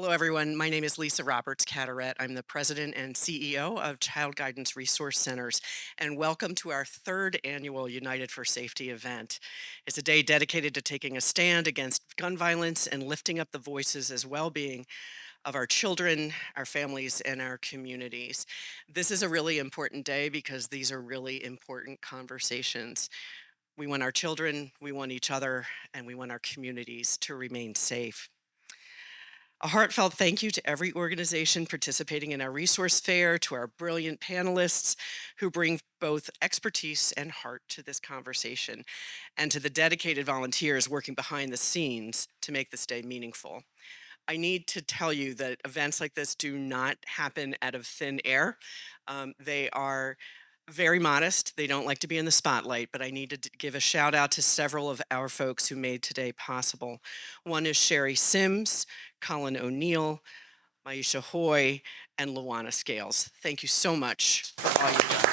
Hello, everyone. My name is Lisa Roberts Carteret. I'm the president and CEO of Child Guidance Resource Centers, and welcome to our third annual United for Safety event. It's a day dedicated to taking a stand against gun violence and lifting up the voices as well-being of our children, our families, and our communities. This is a really important day because these are really important conversations. We want our children, we want each other, and we want our communities to remain safe. A heartfelt thank you to every organization participating in our resource fair, to our brilliant panelists who bring both expertise and heart to this conversation, and to the dedicated volunteers working behind the scenes to make this day meaningful. I need to tell you that events like this do not happen out of thin air. They are very modest. They don't like to be in the spotlight, but I need to give a shout out to several of our folks who made today possible. One is Sherry Sims, Colin O'Neill, Maisha Hoy, and Luana Scales. Thank you so much for all you've done.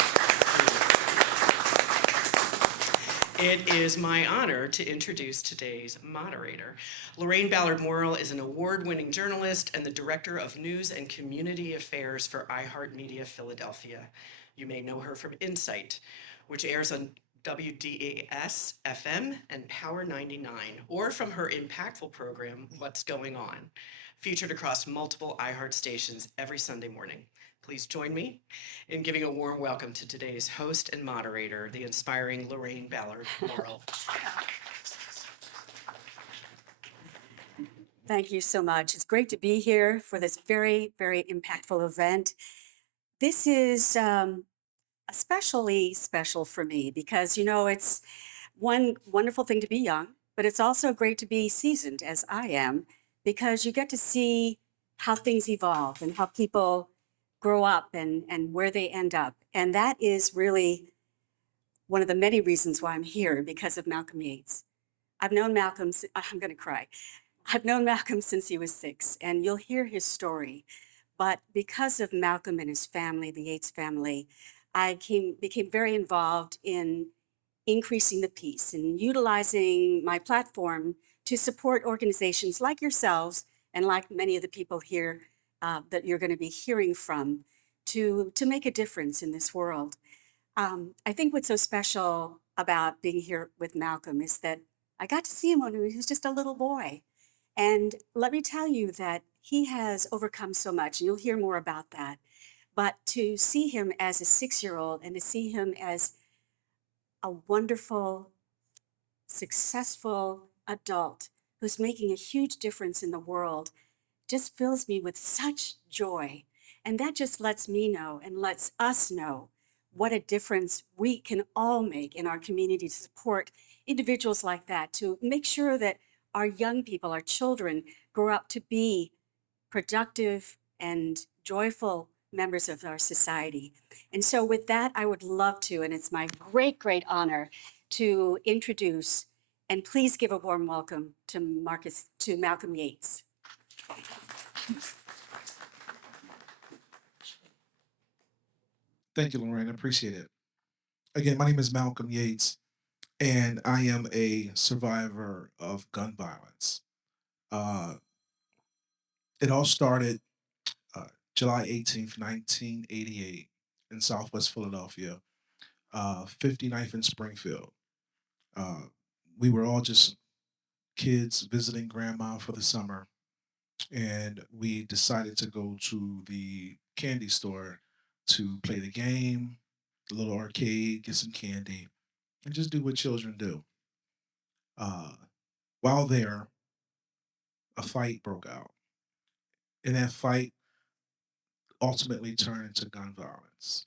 It is my honor to introduce today's moderator. Lorraine Ballard Morrill is an award-winning journalist and the Director of News and Community Affairs for iHeartMedia Philadelphia. You may know her from Insight, which airs on WDAS FM and Power 99, or from her impactful program, What's Going On, featured across multiple iHeart stations every Sunday morning. Please join me in giving a warm welcome to today's host and moderator, the inspiring Lorraine Ballard Morrill. Thank you so much. It's great to be here for this very, very impactful event. This is especially special for me because, it's one wonderful thing to be young, but it's also great to be seasoned as I am because you get to see how things evolve and how people grow up and where they end up. And that is really one of the many reasons why I'm here because of Malcolm Yates. I've known Malcolm, I'm going to cry. I've known Malcolm since he was 6, and you'll hear his story. But because of Malcolm and his family, the Yates family, became very involved in increasing the peace and utilizing my platform to support organizations like yourselves and like many of the people here that you're going to be hearing from to make a difference in this world. I think what's so special about being here with Malcolm is that I got to see him when he was just a little boy. And let me tell you that he has overcome so much, and you'll hear more about that. But to see him as a 6-year-old and to see him as a wonderful, successful adult who's making a huge difference in the world just fills me with such joy. And that just lets me know and lets us know what a difference we can all make in our community to support individuals like that, to make sure that our young people, our children, grow up to be productive and joyful members of our society. And so with that, I would love to, and it's my great, great honor to introduce and please give a warm welcome to Malcolm Yates. Thank you, Lorraine. I appreciate it. Again, my name is Malcolm Yates, and I am a survivor of gun violence. Uh, it all started uh, July 18th, 1988, in Southwest Philadelphia, 59th and Springfield. Uh, we were all just kids visiting grandma for the summer, and we decided to go to the candy store to play the game, the little arcade, get some candy, and just do what children do. Uh, while there, a fight broke out, and that fight ultimately turned into gun violence,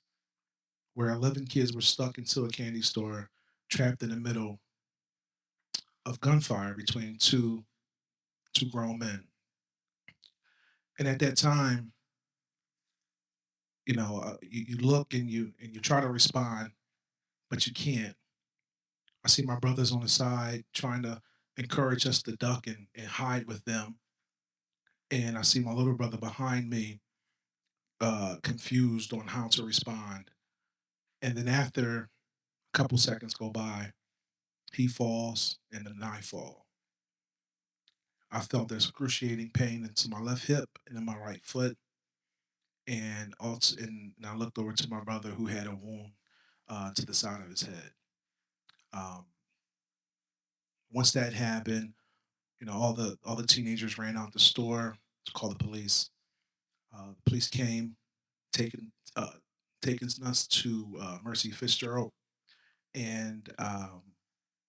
where 11 kids were stuck into a candy store, trapped in the middle of gunfire between two grown men. And at that time, you look and you try to respond, but you can't. I see my brothers on the side trying to encourage us to duck and hide with them, and I see my little brother behind me, confused on how to respond. And then after a couple seconds go by, he falls and then I fall. I felt excruciating pain into my left hip and in my right foot, and also, and I looked over to my brother who had a wound to the side of his head. Um, Once that happened, all the teenagers ran out the store to call the police. The police came, taking uh, taking us to Mercy Fitzgerald, and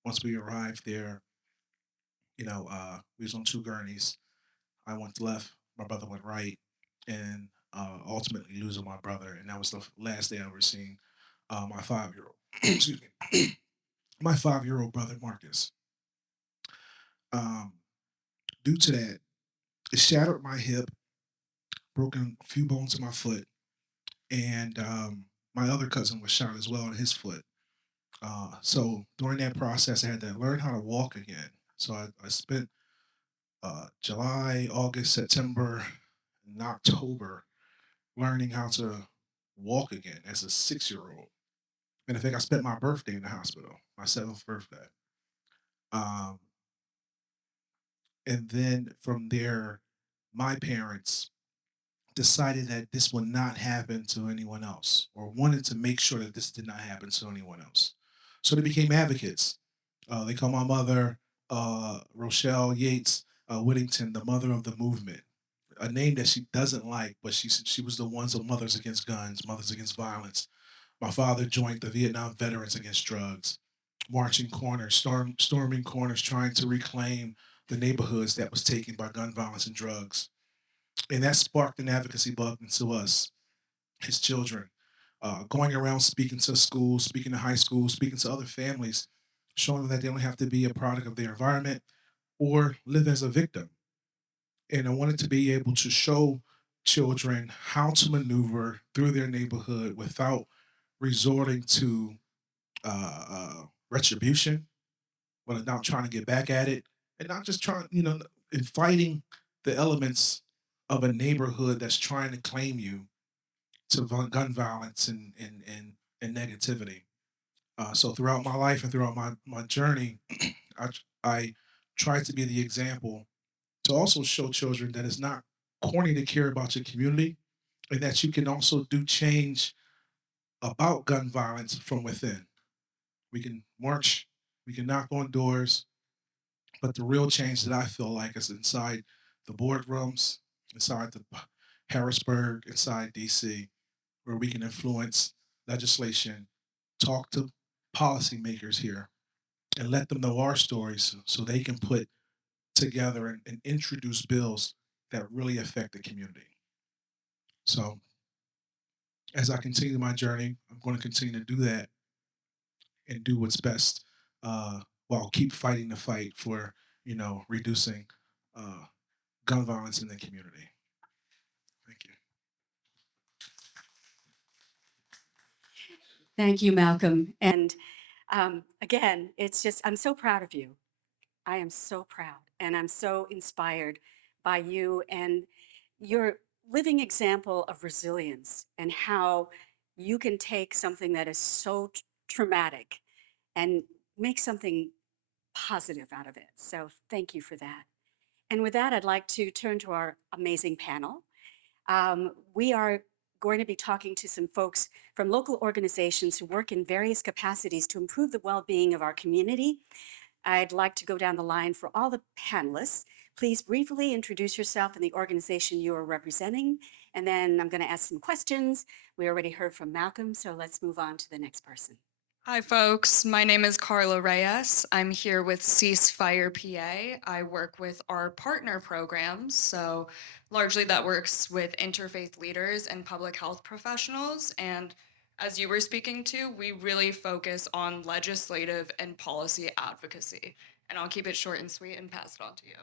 once we arrived there, we was on two gurneys. I went left, my brother went right, and ultimately losing my brother, and that was the last day I ever seen my 5-year-old. Excuse me, my 5-year-old brother Marcus. Um, Due to that, it shattered my hip, broken a few bones in my foot, and my other cousin was shot as well in his foot. So during that process, I had to learn how to walk again. So I spent July, August, September, and October learning how to walk again as a 6-year old. And in fact, I spent my birthday in the hospital, my seventh birthday. Um, and then from there, my parents decided that this would not happen to anyone else, or wanted to make sure that this did not happen to anyone else. So they became advocates. They call my mother Rochelle Yates Whittington, the mother of the movement, a name that she doesn't like, but she was the ones of Mothers Against Guns, Mothers Against Violence. My father joined the Vietnam Veterans Against Drugs, marching corners, storming corners, trying to reclaim the neighborhoods that was taken by gun violence and drugs. And that sparked an advocacy bug into us, his children, going around speaking to schools, speaking to high schools, speaking to other families, showing them that they don't have to be a product of their environment or live as a victim. And I wanted to be able to show children how to maneuver through their neighborhood without resorting to retribution, but not trying to get back at it, and not just trying, and fighting the elements of a neighborhood that's trying to claim you to gun violence and negativity. So throughout my life and throughout my journey, I try to be the example to also show children that it's not corny to care about your community, and that you can also do change about gun violence from within. We can march, we can knock on doors, but the real change that I feel like is inside the boardrooms, inside the Harrisburg, inside DC, where we can influence legislation, talk to policymakers here, and let them know our stories so they can put together and introduce bills that really affect the community. So as I continue my journey, I'm going to continue to do that and do what's best, while keep fighting the fight for reducing uh, gun violence in the community. Thank you. Thank you, Malcolm. And again, it's just, I'm so proud of you. I am so proud and I'm so inspired by you and your living example of resilience and how you can take something that is so traumatic and make something positive out of it. So thank you for that. And with that, I'd like to turn to our amazing panel. We are going to be talking to some folks from local organizations who work in various capacities to improve the well-being of our community. I'd like to go down the line for all the panelists. Please briefly introduce yourself and the organization you are representing, and then I'm going to ask some questions. We already heard from Malcolm, so let's move on to the next person. Hi, folks. My name is Carla Reyes. I'm here with Ceasefire PA. I work with our partner programs, so largely that works with interfaith leaders and public health professionals. And as you were speaking to, we really focus on legislative and policy advocacy. And I'll keep it short and sweet and pass it on to you.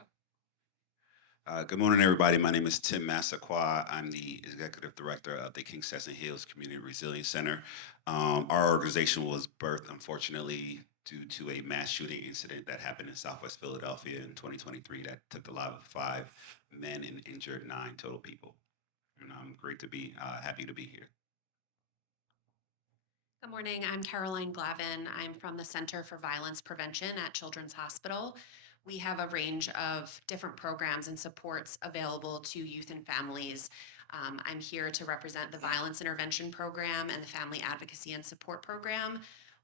Good morning, everybody. My name is Tim Massaqua. I'm the executive director of the King Sesson Hills Community Resilience Center. Our organization was birthed, unfortunately, due to a mass shooting incident that happened in Southwest Philadelphia in 2023 that took the lives of 5 men and injured 9 total people. And I'm great to be happy to be here. Good morning. I'm Caroline Glavin. I'm from the Center for Violence Prevention at Children's Hospital. We have a range of different programs and supports available to youth and families. I'm here to represent the Violence Intervention Program and the Family Advocacy and Support Program.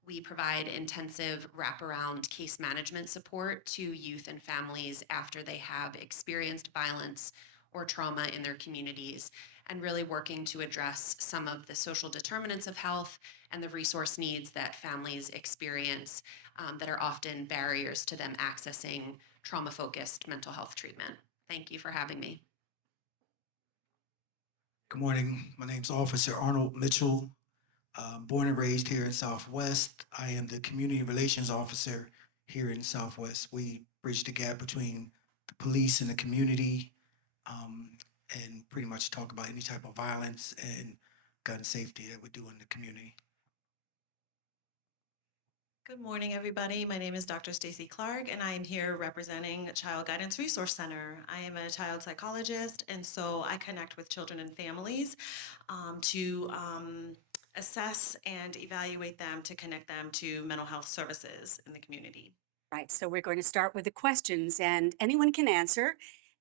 We provide intensive wraparound case management support to youth and families after they have experienced violence or trauma in their communities, and really working to address some of the social determinants of health and the resource needs that families experience that are often barriers to them accessing trauma-focused mental health treatment. Thank you for having me. Good morning. My name's Officer Arnold Mitchell. Born and raised here in Southwest. I am the Community Relations Officer here in Southwest. We bridge the gap between the police and the community, and pretty much talk about any type of violence and gun safety that we do in the community. Good morning, everybody. My name is Dr. Stacy Clark, and I am here representing Child Guidance Resource Center. I am a child psychologist, and so I connect with children and families to assess and evaluate them to connect them to mental health services in the community. Right, so we're going to start with the questions, and anyone can answer,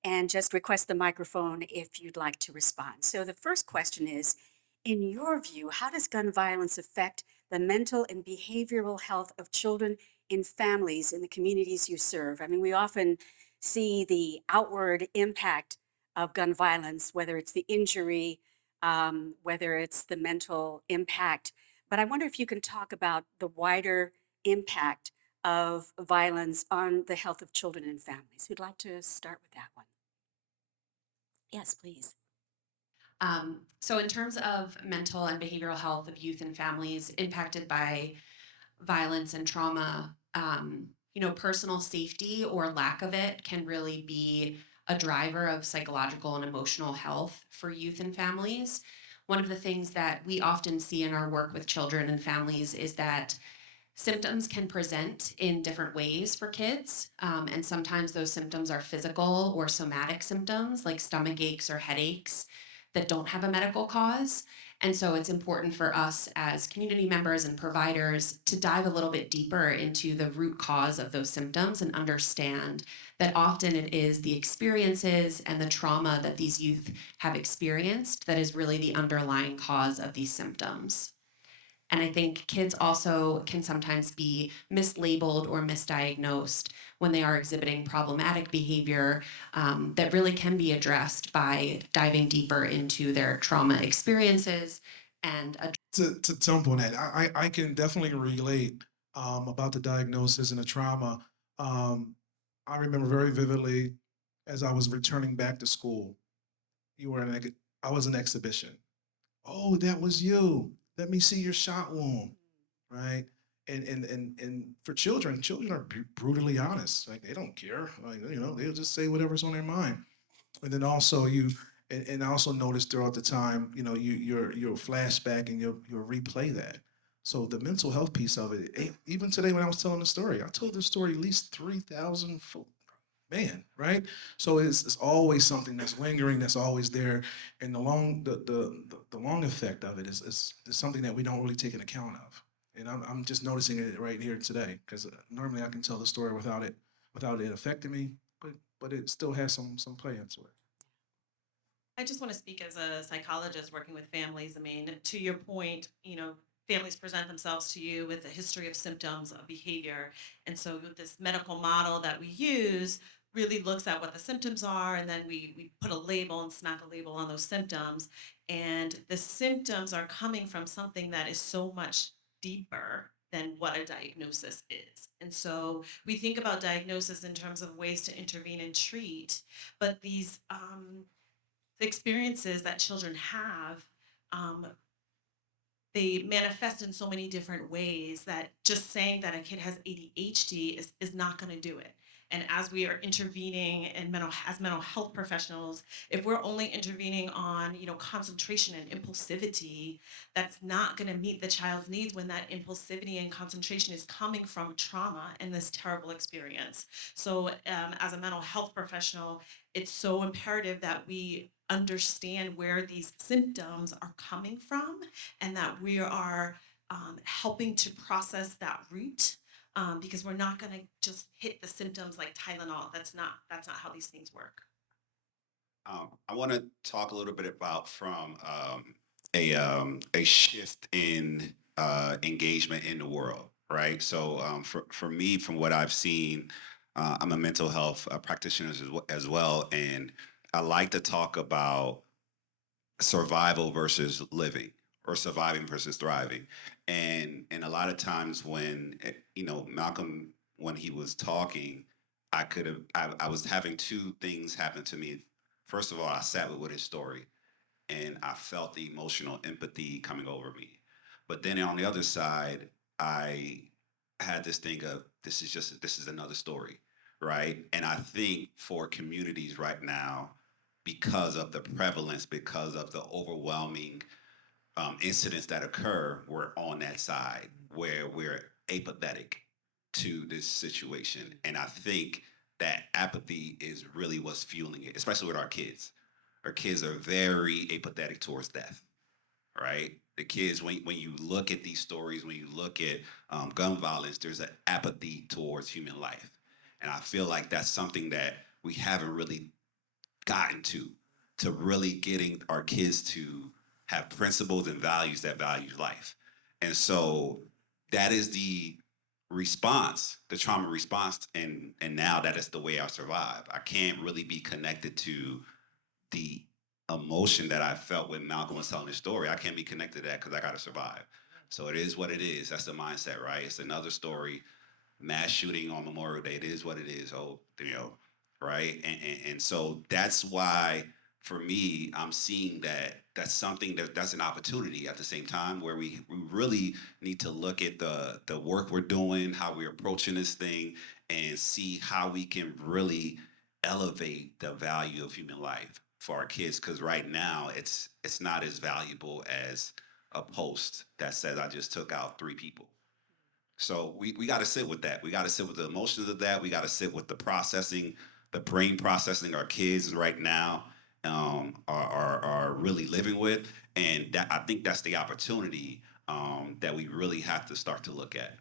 and just request the microphone if you'd like to respond. So the first question is, in your view, how does gun violence affect the mental and behavioral health of children in families in the communities you serve? I mean, we often see the outward impact of gun violence, whether it's the injury, whether it's the mental impact. But I wonder if you can talk about the wider impact of violence on the health of children and families. Who'd like to start with that one? Yes, please. So in terms of mental and behavioral health of youth and families impacted by violence and trauma, personal safety or lack of it can really be a driver of psychological and emotional health for youth and families. One of the things that we often see in our work with children and families is that symptoms can present in different ways for kids. And sometimes those symptoms are physical or somatic symptoms like stomach aches or headaches that don't have a medical cause. And so it's important for us as community members and providers to dive a little bit deeper into the root cause of those symptoms and understand that often it is the experiences and the trauma that these youth have experienced that is really the underlying cause of these symptoms. And I think kids also can sometimes be mislabeled or misdiagnosed when they are exhibiting problematic behavior that really can be addressed by diving deeper into their trauma experiences and To jump on that, I can definitely relate about the diagnosis and the trauma. I remember very vividly as I was returning back to school, you were I was an exhibition. Oh, that was you. Let me see your shot wound, right? And for children are brutally honest. Like they don't care. Like they'll just say whatever's on their mind. And then also and I also noticed throughout the time, you'll flashback and you'll replay that. So the mental health piece of it, even today when I was telling the story, I told this story at least 3,000 man, right? So it's always something that's lingering, that's always there, and the long effect of it is something that we don't really take an account of. And I'm just noticing it right here today because normally I can tell the story without it affecting me, but it still has some play into it. I just want to speak as a psychologist working with families. I mean, to your point, families present themselves to you with a history of symptoms of behavior. And so this medical model that we use really looks at what the symptoms are, and then we put a label and smack a label on those symptoms. And the symptoms are coming from something that is so much deeper than what a diagnosis is. And so we think about diagnosis in terms of ways to intervene and treat, but these the experiences that children have, they manifest in so many different ways that just saying that a kid has ADHD is not going to do it. And as we are intervening in as mental health professionals, if we're only intervening on concentration and impulsivity, that's not going to meet the child's needs when that impulsivity and concentration is coming from trauma and this terrible experience. So as a mental health professional, it's so imperative that we understand where these symptoms are coming from and that we are helping to process that root because we're not going to just hit the symptoms like Tylenol. That's not how these things work. I want to talk a little bit about from a shift in engagement in the world, right? So for me, from what I've seen, I'm a mental health practitioner as well, and I like to talk about survival versus living, or surviving versus thriving. And a lot of times when Malcolm, when he was talking, I was having two things happen to me. First of all, I sat with his story, and I felt the emotional empathy coming over me. But then on the other side, I had this thing of, this is another story, right? And I think for communities right now, because of the prevalence, because of the overwhelming incidents that occur, we're on that side where we're apathetic to this situation. And I think that apathy is really what's fueling it, especially with our kids. Our kids are very apathetic towards death, right? The kids, when you look at these stories, when you look at gun violence, there's an apathy towards human life. And I feel like that's something that we haven't really gotten to really getting our kids to have principles and values that value life. And so that is the response, the trauma response, and now that is the way I survive. I can't really be connected to the emotion that I felt when Malcolm was telling his story. I can't be connected to that because I got to survive. So it is what it is. That's the mindset, right? It's another story. Mass shooting on Memorial Day. It is what it is. Oh, right? And so that's why, for me, I'm seeing that that's something that's an opportunity at the same time, where we really need to look at the work we're doing, how we're approaching this thing, and see how we can really elevate the value of human life for our kids. Because right now it's not as valuable as a post that says I just took out 3 people. So we got to sit with that. We got to sit with the emotions of that. We got to sit with the processing, the brain processing our kids right now are really living with, and that, I think that's the opportunity that we really have to start to look at.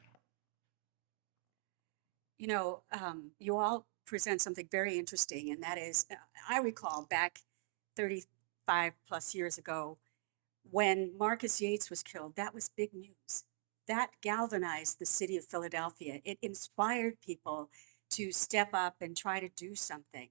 You all present something very interesting, and that is, I recall back 35 plus years ago when Marcus Yates was killed. That was big news. That galvanized the city of Philadelphia. It inspired people to step up and try to do something.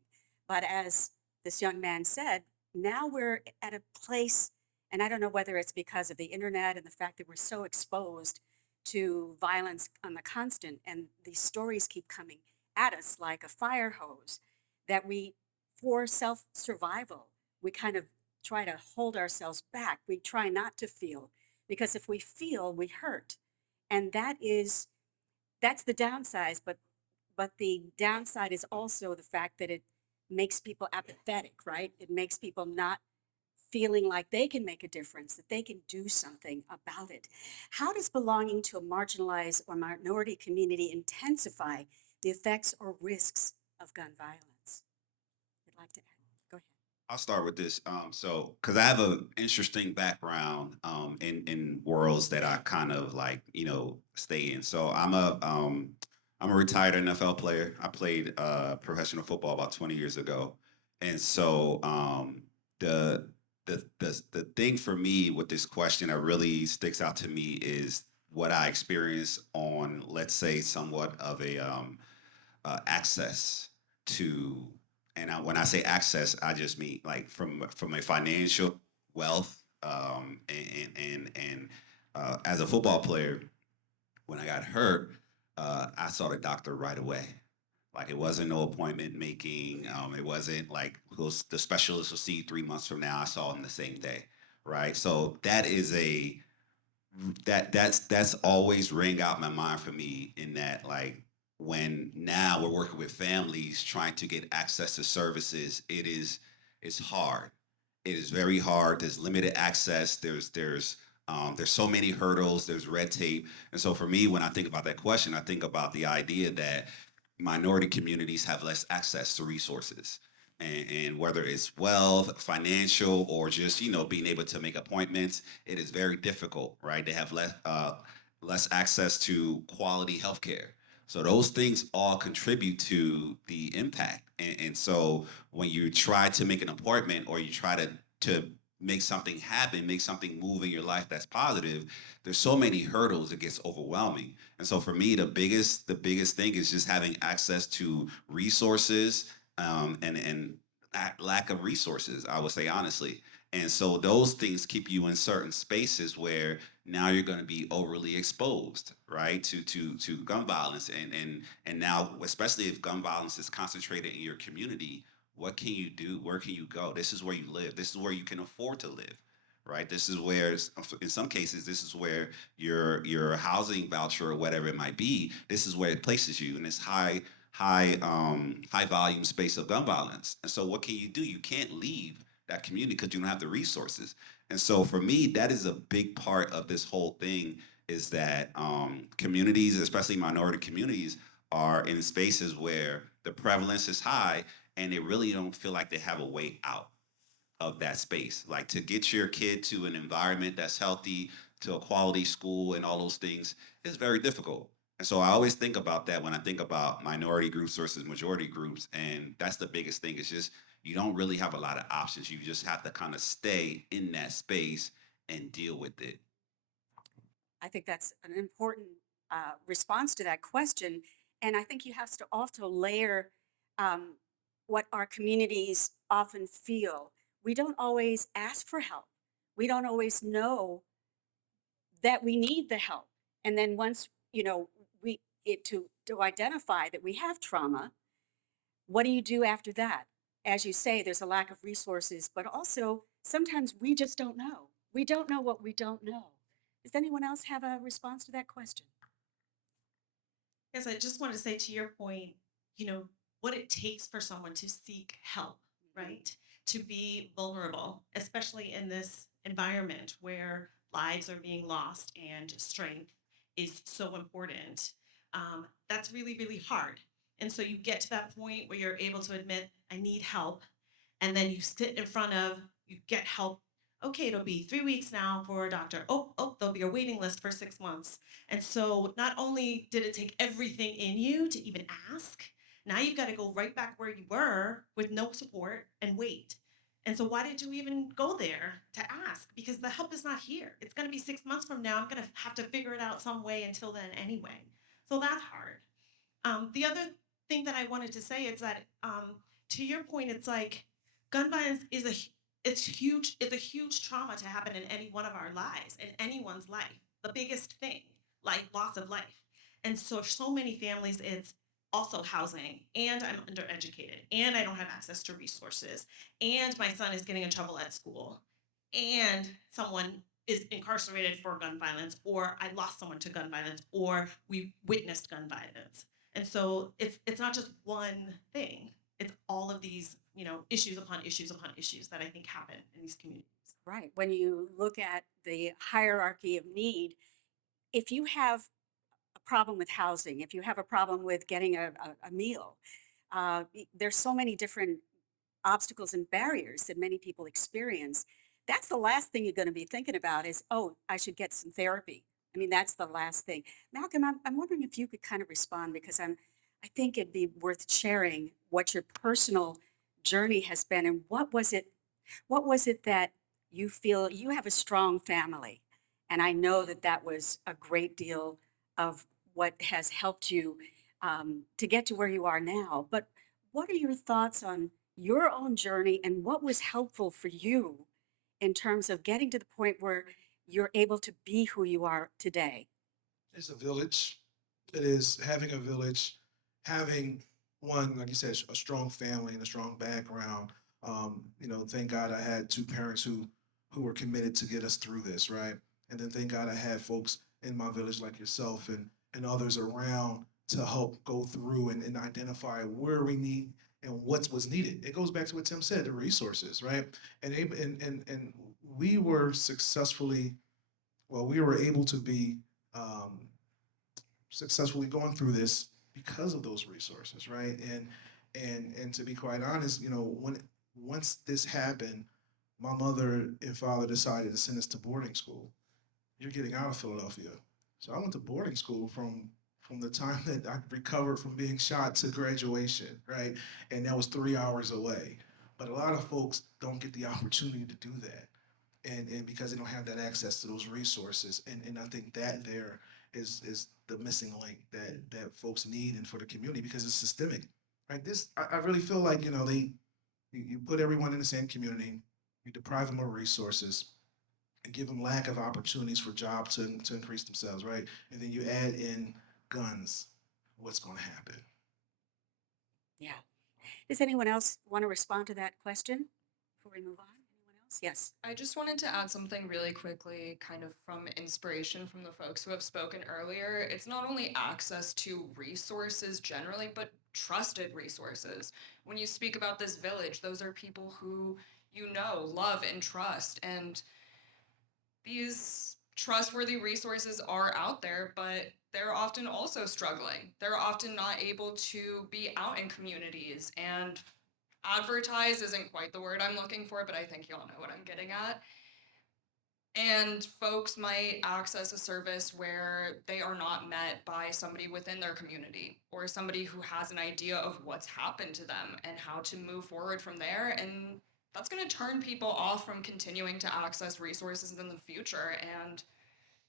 But as this young man said, now we're at a place, and I don't know whether it's because of the internet and the fact that we're so exposed to violence on the constant, and these stories keep coming at us like a fire hose, that we, for self survival, we kind of try to hold ourselves back. We try not to feel, because if we feel, we hurt. And that's the downside, but the downside is also the fact that it makes people apathetic, right? It makes people not feeling like they can make a difference, that they can do something about it. How does belonging to a marginalized or minority community intensify the effects or risks of gun violence? I'd like to add. Go ahead. I'll start with this. So, because I have an interesting background in worlds that I kind of like, stay in. So I'm a retired NFL player. I played professional football about 20 years ago, and so the the thing for me with this question that really sticks out to me is what I experienced on, let's say, somewhat of a access to, and when I say access, I just mean like from a financial wealth, and as a football player, when I got hurt, I saw the doctor right away. Like, it wasn't no appointment making. It wasn't like the specialist will see 3 months from now. I saw him the same day, right? So that is that's always ring out my mind for me, in that, like, when now we're working with families trying to get access to services, it's hard. It is very hard. There's limited access. There's so many hurdles. There's red tape. And so for me, when I think about that question, I think about the idea that minority communities have less access to resources. And whether it's wealth, financial, or just being able to make appointments, it is very difficult, right? They have less access to quality healthcare. So those things all contribute to the impact. And so when you try to make an appointment or you try to make something happen, make something move in your life that's positive, there's so many hurdles, it gets overwhelming. And so for me, the biggest thing is just having access to resources, and lack of resources, I would say honestly. And so those things keep you in certain spaces where now you're going to be overly exposed, right, to gun violence, and now, especially if gun violence is concentrated in your community, what can you do? Where can you go? This is where you live. This is where you can afford to live, right? This is where, in some cases, this is where your housing voucher or whatever it might be. This is where it places you in this high volume space of gun violence. And so, what can you do? You can't leave that community because you don't have the resources. And so for me, that is a big part of this whole thing is that communities, especially minority communities, are in spaces where the prevalence is high and they really don't feel like they have a way out of that space. Like to get your kid to an environment that's healthy, to a quality school, and all those things is very difficult. And so I always think about that when I think about minority groups versus majority groups. And that's the biggest thing. It's just you don't really have a lot of options. You just have to kind of stay in that space and deal with it. I think that's an important response to that question. And I think you have to also layer um, what our communities often feel. We don't always ask for help. We don't always know that we need the help. And then once, we to identify that we have trauma, what do you do after that? As you say, there's a lack of resources, but also sometimes we just don't know. We don't know what we don't know. Does anyone else have a response to that question? Yes, I just want to say to your point, you know, what it takes for someone to seek help, right? To be vulnerable, especially in this environment where lives are being lost and strength is so important. That's really, really hard. And so you get to that point where you're able to admit, I need help. And then you sit in front of, you get help. Okay, it'll be 3 weeks now for a doctor. Oh, there'll be a waiting list for 6 months. And so not only did it take everything in you to even ask, now you've got to go right back where you were with no support and wait. And so why did you even go there to ask? Because the help is not here. It's going to be 6 months from now. I'm going to have to figure it out some way until then anyway. So that's hard. The other thing that I wanted to say is that, to your point, it's like gun violence is it's huge. It's a huge trauma to happen in any one of our lives, in anyone's life. The biggest thing, like loss of life, and so many families, it's also housing, and I'm undereducated, and I don't have access to resources, and my son is getting in trouble at school, and someone is incarcerated for gun violence, or I lost someone to gun violence, or we witnessed gun violence. And so it's not just one thing. It's all of these, issues upon issues upon issues that I think happen in these communities. Right. When you look at the hierarchy of need, if you have a problem with housing, if you have a problem with getting a meal, there's so many different obstacles and barriers that many people experience. That's the last thing you're going to be thinking about is, oh, I should get some therapy. I mean, that's the last thing. Malcolm, I'm wondering if you could kind of respond because I think it'd be worth sharing what your personal journey has been and what was it that you feel you have a strong family. And I know that that was a great deal of what has helped you to get to where you are now. But what are your thoughts on your own journey and what was helpful for you in terms of getting to the point where you're able to be who you are today? It's a village. It is having a village, having one, like you said, a strong family and a strong background. Thank God I had two parents who were committed to get us through this, right? And then thank God I had folks in my village like yourself and others around to help go through and identify where we need and what was needed. It goes back to what Tim said, the resources, right? And we were successfully, well, we were able to be um, successfully going through this because of those resources, right? And to be quite honest, when once this happened, my mother and father decided to send us to boarding school. You're getting out of Philadelphia. So I went to boarding school from from the time that I recovered from being shot to graduation, right? And that was 3 hours away. But a lot of folks don't get the opportunity to do that. And because they don't have that access to those resources. And I think that there is the missing link that folks need and for the community because it's systemic. Right. I really feel like, you put everyone in the same community, you deprive them of resources, and give them lack of opportunities for jobs to increase themselves, right? And then you add in guns, what's going to happen? Yeah. Does anyone else want to respond to that question before we move on? Anyone else? Yes. I just wanted to add something really quickly, kind of from inspiration from the folks who have spoken earlier. It's not only access to resources generally, but trusted resources. When you speak about this village, those are people who you know, love, and trust. And these trustworthy resources are out there, but they're often also struggling. They're often not able to be out in communities, and advertise isn't quite the word I'm looking for, but I think y'all know what I'm getting at. And folks might access a service where they are not met by somebody within their community or somebody who has an idea of what's happened to them and how to move forward from there. And that's going to turn people off from continuing to access resources in the future and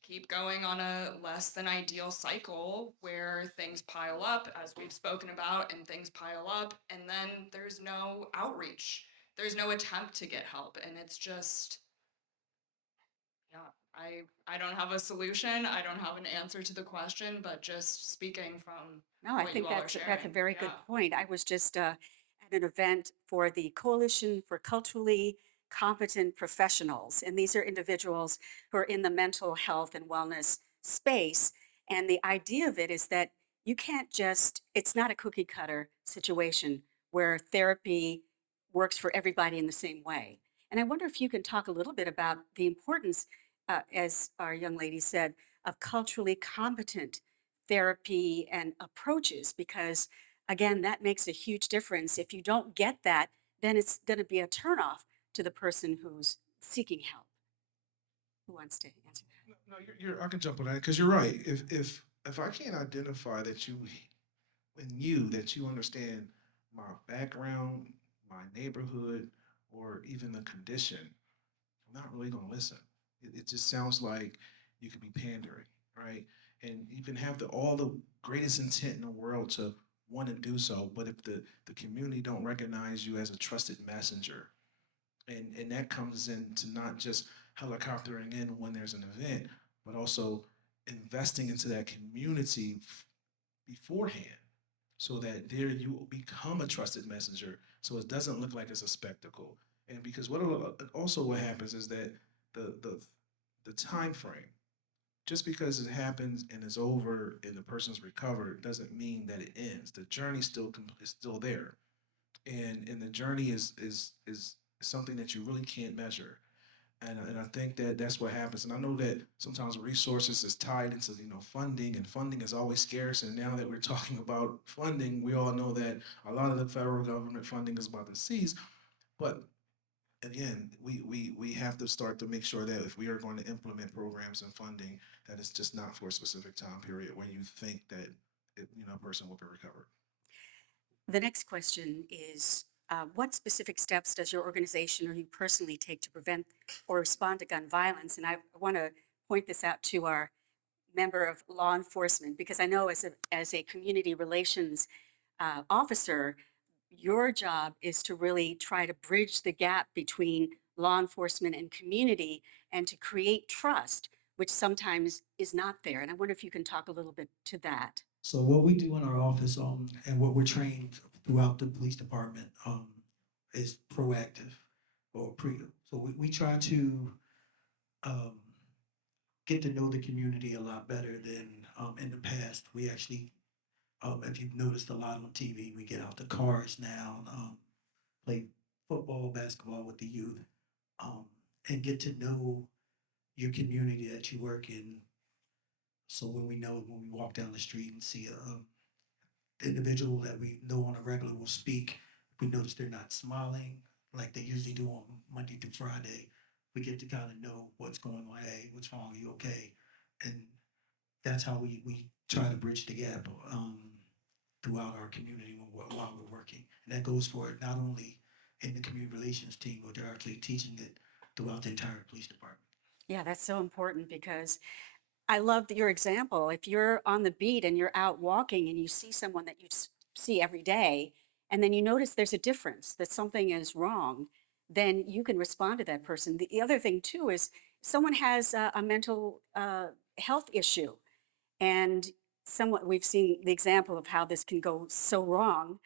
keep going on a less than ideal cycle where things pile up, as we've spoken about, and things pile up, and then there's no outreach. There's no attempt to get help, and it's just, yeah, I don't have a solution. I don't have an answer to the question, but just speaking from No, I what you think all are that's a sharing. very good point. I was just at an event for the Coalition for Culturally Competent Professionals, and these are individuals who are in the mental health and wellness space. And the idea of it is that you can't just, it's not a cookie cutter situation where therapy works for everybody in the same way. And I wonder if you can talk a little bit about the importance, as our young lady said, of culturally competent therapy and approaches because again that makes a huge difference. If you don't get that, then it's going to be a turnoff to the person who's seeking help. Who wants to answer that? No, I can jump on that because you're right. If I can't identify that you understand my background, my neighborhood, or even the condition, I'm not really going to listen. It just sounds like you could be pandering, right? And you can have all the greatest intent in the world to want to do so, but if the community don't recognize you as a trusted messenger, and that comes into not just helicoptering in when there's an event, but also investing into that community beforehand so that there you will become a trusted messenger so it doesn't look like it's a spectacle. And because what happens is that the the the time frame, just because it happens and is over and the person's recovered doesn't mean that it ends. The journey is still there, and the journey is something that you really can't measure. And I think that that's what happens. And I know that sometimes resources is tied into funding, and funding is always scarce. And now that we're talking about funding, we all know that a lot of the federal government funding is about to cease. But again, we have to start to make sure that if we are going to implement programs and funding, that it's just not for a specific time period when you think that a person will be recovered. The next question is what specific steps does your organization or you personally take to prevent or respond to gun violence? And I want to point this out to our member of law enforcement because I know as a community relations officer, your job is to really try to bridge the gap between law enforcement and community and to create trust, which sometimes is not there. And I wonder if you can talk a little bit to that. So what we do in our office, and what we're trained throughout the police department, is proactive or pre. So we try to um, get to know the community a lot better than in the past. We actually, if you've noticed a lot on TV, we get out the cars now, play football, basketball with the youth, um, and get to know your community that you work in. So when we walk down the street and see a individual that we know on a regular will speak, we notice they're not smiling like they usually do on Monday to Friday. We get to kind of know what's going on. Hey, what's wrong? Are you okay? And that's how we try to bridge the gap throughout our community while we're working. And that goes for not only in the community relations team, but they're actually teaching it throughout the entire police department. Yeah, that's so important because I love your example. If you're on the beat and you're out walking and you see someone that you see every day, and then you notice there's a difference, that something is wrong, then you can respond to that person. The other thing, too, is someone has a mental health issue, and someone we've seen the example of how this can go so wrong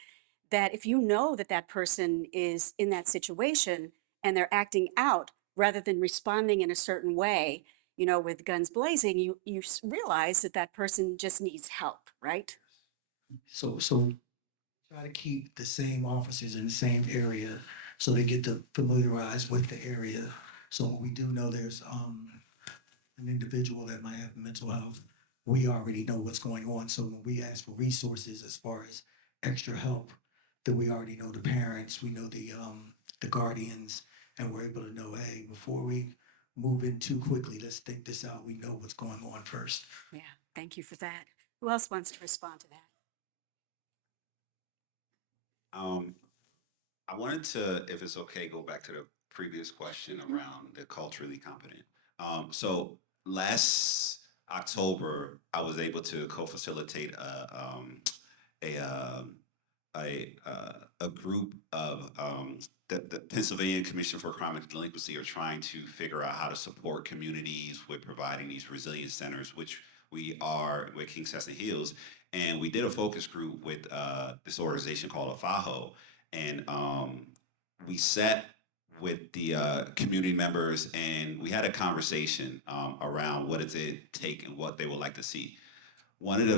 that if you know that that person is in that situation and they're acting out rather than responding in a certain way, with guns blazing, you realize that that person just needs help, right? So try to keep the same officers in the same area so they get to familiarize with the area. So when we do know there's an individual that might have mental health, we already know what's going on. So when we ask for resources as far as extra help, then we already know the parents, we know the guardians, and we're able to know, hey, before we move in too quickly, let's think this out. We know what's going on first. Yeah, thank you for that. Who else wants to respond to that? Um, I wanted to, if it's okay, go back to the previous question around the culturally competent. So last October, I was able to co-facilitate a um, a group of the Pennsylvania Commission for Crime and Delinquency are trying to figure out how to support communities with providing these resilience centers, which we are with King Cessna Hills. And we did a focus group with this organization called AFAHO, and we sat with the community members and we had a conversation around what does it take and what they would like to see. One of the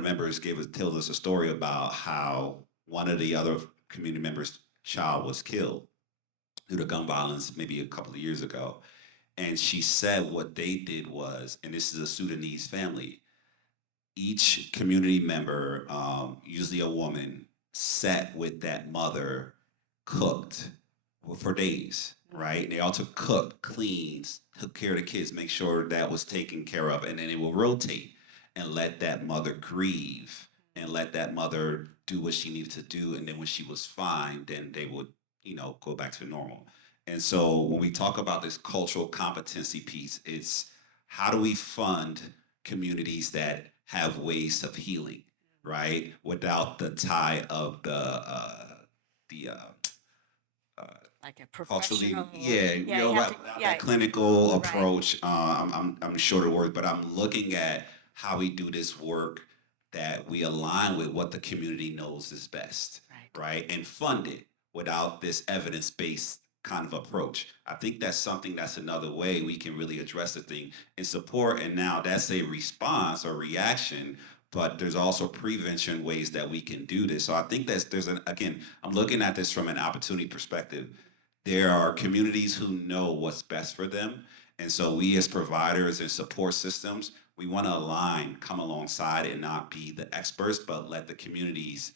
members tells us a story about how one of the other community members' child was killed due to gun violence maybe a couple of years ago. And she said what they did was, and this is a Sudanese family, each community member, usually a woman, sat with that mother, cooked for days, right? They also cooked, cleaned, took care of the kids, make sure that was taken care of, and then it will rotate and let that mother grieve and let that mother do what she needed to do, and then when she was fine, then they would, go back to normal. And so when we talk about this cultural competency piece, it's how do we fund communities that have ways of healing, right? Without the tie of the Like a culturally, professional, yeah, yeah, you have to, without yeah, that clinical right. approach. I'm short of words, but I'm looking at how we do this work that we align with what the community knows is best, Right. right? And fund it without this evidence based kind of approach. I think that's something that's another way we can really address the thing and support. And now that's a response or reaction, but there's also prevention ways that we can do this. So I think there's an, again, I'm looking at this from an opportunity perspective. There are communities who know what's best for them. And so we as providers and support systems, we want to align, come alongside and not be the experts, but let the communities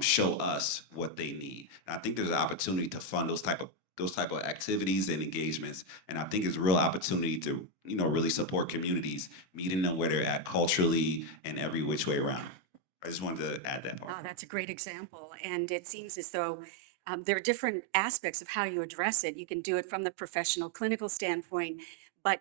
show us what they need. And I think there's an opportunity to fund those type of activities and engagements. And I think it's a real opportunity to, really support communities, meeting them where they're at culturally and every which way around. I just wanted to add that part. Oh, that's a great example. And it seems as though there are different aspects of how you address it. You can do it from the professional clinical standpoint, but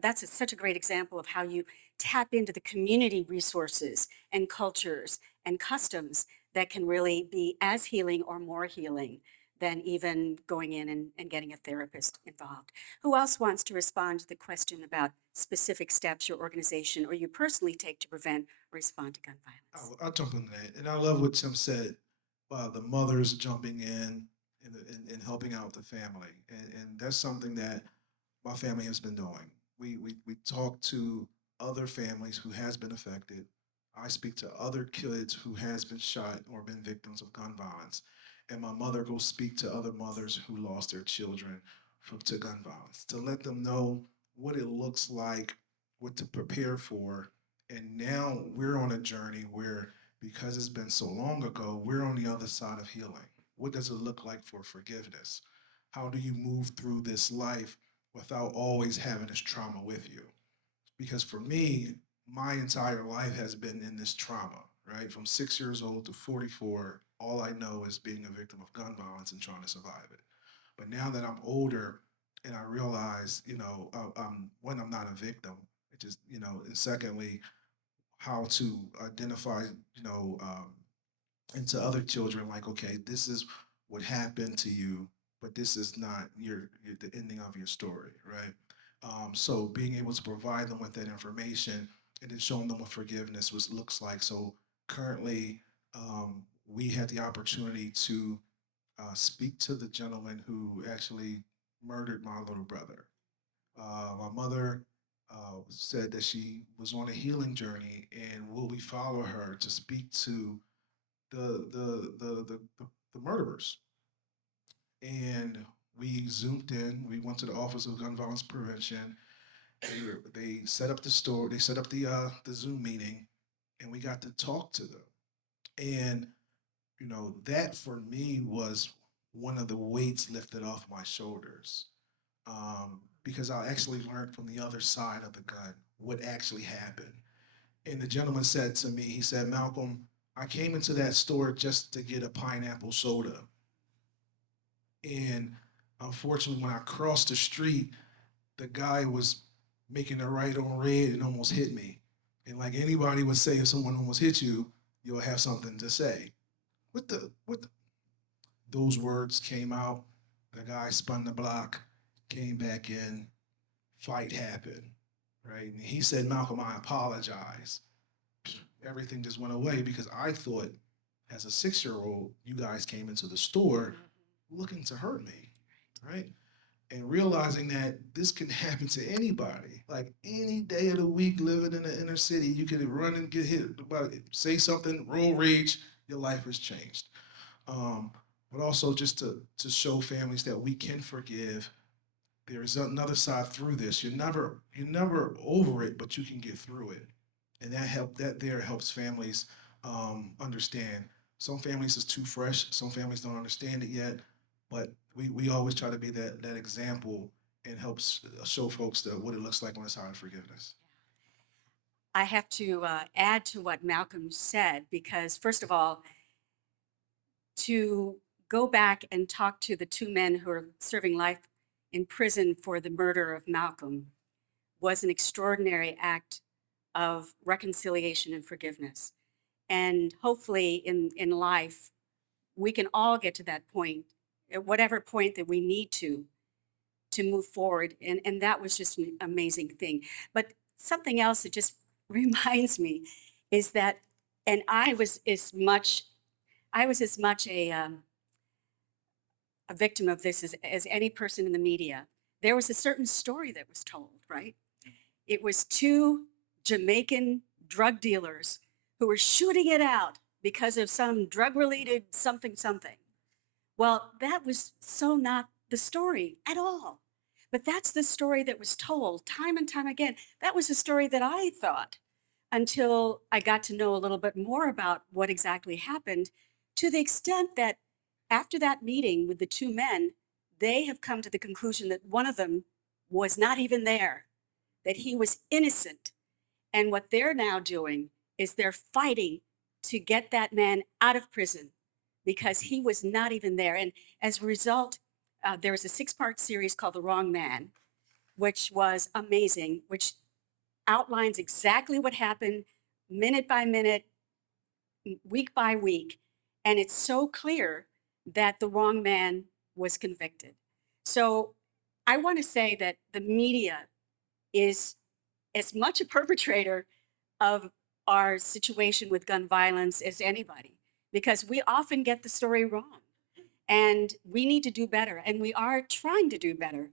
that's such a great example of how you tap into the community resources and cultures and customs that can really be as healing or more healing than even going in and getting a therapist involved. Who else wants to respond to the question about specific steps your organization or you personally take to prevent or respond to gun violence? I'll jump on that. And I love what Tim said about the mothers jumping in and helping out the family. And that's something that my family has been doing. We talk to other families who has been affected. I speak to other kids who has been shot or been victims of gun violence. And my mother goes speak to other mothers who lost their children to gun violence to let them know what it looks like, what to prepare for. And now we're on a journey where, because it's been so long ago, we're on the other side of healing. What does it look like for forgiveness? How do you move through this life without always having this trauma with you? because for me, my entire life has been in this trauma, right? From 6 years old to 44, all I know is being a victim of gun violence and trying to survive it. But now that I'm older and I realize, when I'm not a victim, it just, and secondly, how to identify, you know, um, and to other children, like, okay, this is what happened to you, but this is not the ending of your story, right? So being able to provide them with that information and then showing them what forgiveness looks like. So currently, we had the opportunity to speak to the gentleman who actually murdered my little brother. My mother said that she was on a healing journey, and will we follow her to speak to the murderers? And we zoomed in. We went to the Office of Gun Violence Prevention. They set up the store. They set up the Zoom meeting, and we got to talk to them. And that for me was one of the weights lifted off my shoulders, because I actually learned from the other side of the gun what actually happened. And the gentleman said to me, he said, Malcolm, I came into that store just to get a pineapple soda. And unfortunately, when I crossed the street, the guy was making a right on red and almost hit me. And like anybody would say, if someone almost hit you, you'll have something to say. Those words came out, the guy spun the block, came back in, fight happened, right? And he said, Malcolm, I apologize. Everything just went away because I thought as a 6 year old, you guys came into the store looking to hurt me, right? And realizing that this can happen to anybody, like any day of the week, living in the inner city, you could run and get hit, say something, roll rage, your life has changed. But also just to show families that we can forgive. There is another side through this. You're never over it, but you can get through it, and that there helps families understand. Some families is too fresh. Some families don't understand it yet, but we always try to be that example and helps show folks what it looks like on the side of forgiveness. I have to add to what Malcolm said because, first of all, to go back and talk to the two men who are serving life in prison for the murder of Malcolm was an extraordinary act of reconciliation and forgiveness. And hopefully in life, we can all get to that point, at whatever point that we need to move forward. And that was just an amazing thing. But something else that just reminds me is that, and I was as much a victim of this as any person in the media. There was a certain story that was told, right? It was two Jamaican drug dealers who were shooting it out because of some drug related something, something. Well, that was so not the story at all. But that's the story that was told time and time again. That was the story that I thought until I got to know a little bit more about what exactly happened, to the extent that after that meeting with the two men, they have come to the conclusion that one of them was not even there, that he was innocent. And what they're now doing is they're fighting to get that man out of prison because he was not even there. And as a result, there was a 6-part series called The Wrong Man, which was amazing, which outlines exactly what happened minute by minute, week by week. And it's so clear that the wrong man was convicted. So I want to say that the media is as much a perpetrator of our situation with gun violence as anybody, because we often get the story wrong. And we need to do better. And we are trying to do better.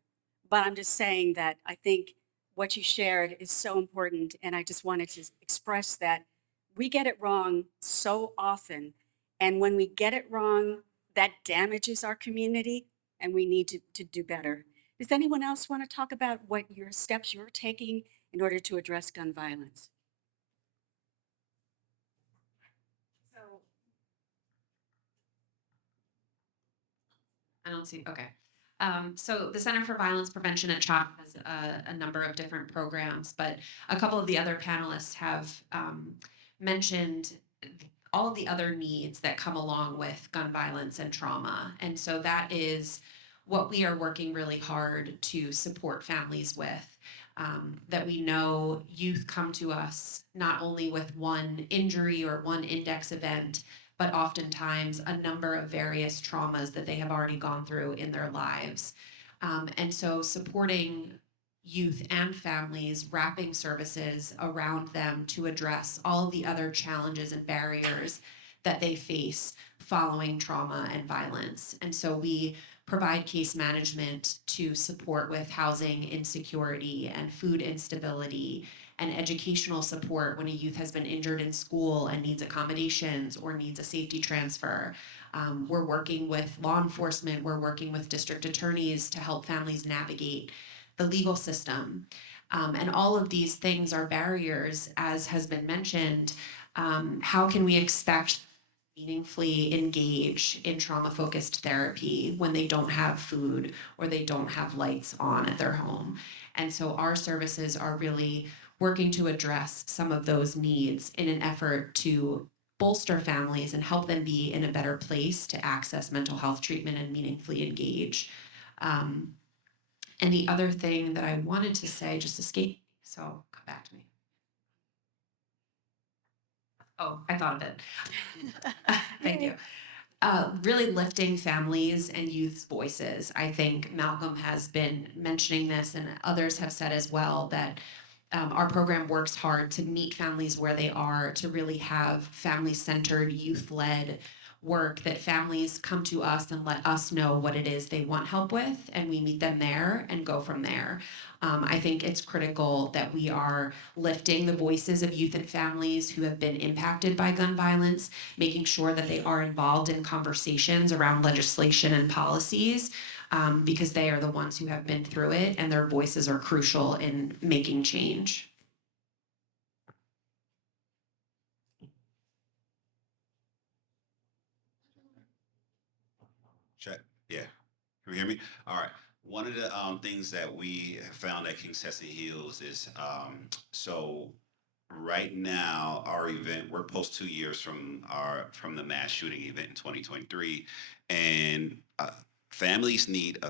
But I'm just saying that I think what you shared is so important. And I just wanted to express that we get it wrong so often. And when we get it wrong, that damages our community and we need to do better. Does anyone else want to talk about what your steps you're taking in order to address gun violence? I don't see. Okay. So the Center for Violence Prevention at CHOP has a number of different programs, but a couple of the other panelists have mentioned all of the other needs that come along with gun violence and trauma. And so that is what we are working really hard to support families with. That we know youth come to us not only with one injury or one index event, but oftentimes a number of various traumas that they have already gone through in their lives. And so supporting youth and families, wrapping services around them to address all of the other challenges and barriers that they face following trauma and violence. And so we provide case management to support with housing insecurity and food instability and educational support when a youth has been injured in school and needs accommodations or needs a safety transfer. We're working with law enforcement, we're working with district attorneys to help families navigate the legal system. And all of these things are barriers, as has been mentioned. How can we expect meaningfully engage in trauma-focused therapy when they don't have food or they don't have lights on at their home? And so our services are really working to address some of those needs in an effort to bolster families and help them be in a better place to access mental health treatment and meaningfully engage. And the other thing that I wanted to say just escaped me, so come back to me. Oh, I thought of it. Thank you. Really lifting families and youth's voices. I think Malcolm has been mentioning this, and others have said as well that our program works hard to meet families where they are, to really have family-centered, youth-led work, that families come to us and let us know what it is they want help with, and we meet them there and go from there. I think it's critical that we are lifting the voices of youth and families who have been impacted by gun violence, making sure that they are involved in conversations around legislation and policies, because they are the ones who have been through it, and their voices are crucial in making change. Check. Yeah. Can you hear me? All right. One of the things that we have found at King Sesame Hills is so right now our event, we're post 2 years from the mass shooting event in 2023, and families need a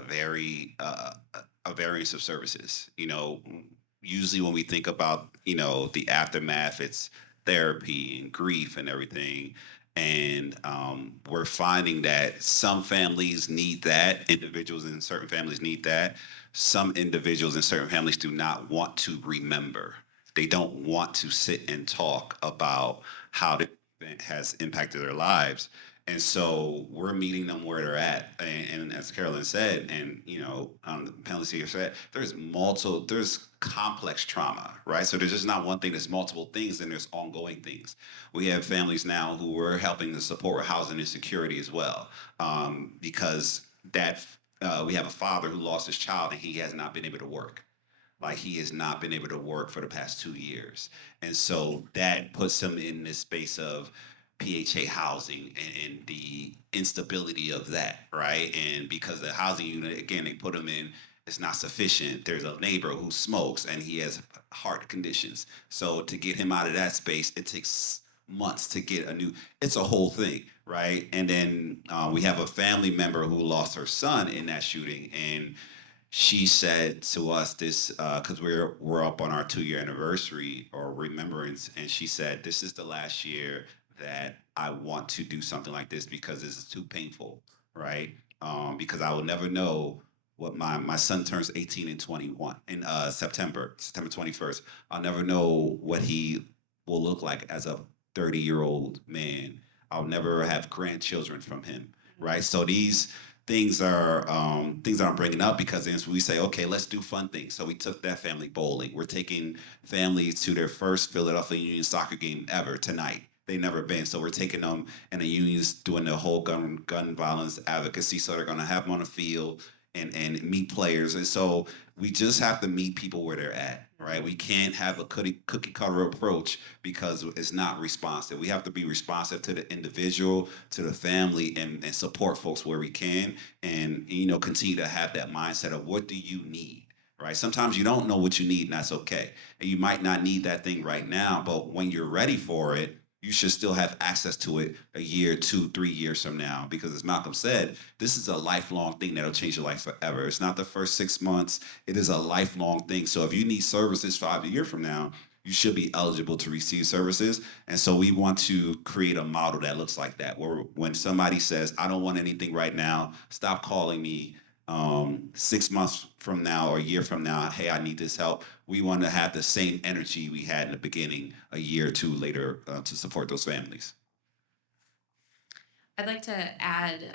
variance of services. Usually when we think about the aftermath, it's therapy and grief and everything. And we're finding that some families need that. Individuals in certain families need that. Some individuals in certain families do not want to remember. They don't want to sit and talk about how the event has impacted their lives. And so we're meeting them where they're at. And as Carolyn said, and the panelists here said, there's complex trauma, right? So there's just not one thing, there's multiple things, and there's ongoing things. We have families now who we're helping to support with housing insecurity as well, because we have a father who lost his child and he has not been able to work. Like, he has not been able to work for the past 2 years. And so that puts him in this space of PHA housing and the instability of that, right? And because the housing unit, again, they put him in, it's not sufficient. There's a neighbor who smokes and he has heart conditions. So to get him out of that space, it takes months to get it's a whole thing, right? And then we have a family member who lost her son in that shooting, and she said to us this, because we're up on our 2 year anniversary or remembrance, and she said, "This is the last year that I want to do something like this because this is too painful, right? Because I will never know what my son turns 18 in 21 in September 21st. I'll never know what he will look like as a 30-year-old man. I'll never have grandchildren from him, right? So these things are things that I'm bringing up because then we say, okay, let's do fun things. So we took that family bowling. We're taking families to their first Philadelphia Union soccer game ever tonight. They've never been. So we're taking them, and the union's doing the whole gun violence advocacy. So they're going to have them on the field and meet players. And so we just have to meet people where they're at, right? We can't have a cookie cutter approach because it's not responsive. We have to be responsive to the individual, to the family, and support folks where we can, and continue to have that mindset of what do you need, right? Sometimes you don't know what you need, and that's okay. And you might not need that thing right now, but when you're ready for it, you should still have access to it a year, 2, 3 years from now. Because as Malcolm said, this is a lifelong thing that'll change your life forever. It's not the first 6 months, it is a lifelong thing. So if you need services 5 years from now, you should be eligible to receive services. And so we want to create a model that looks like that, where when somebody says, I don't want anything right now, stop calling me 6 months from now or a year from now, hey, I need this help. We want to have the same energy we had in the beginning, a year or two later, to support those families. I'd like to add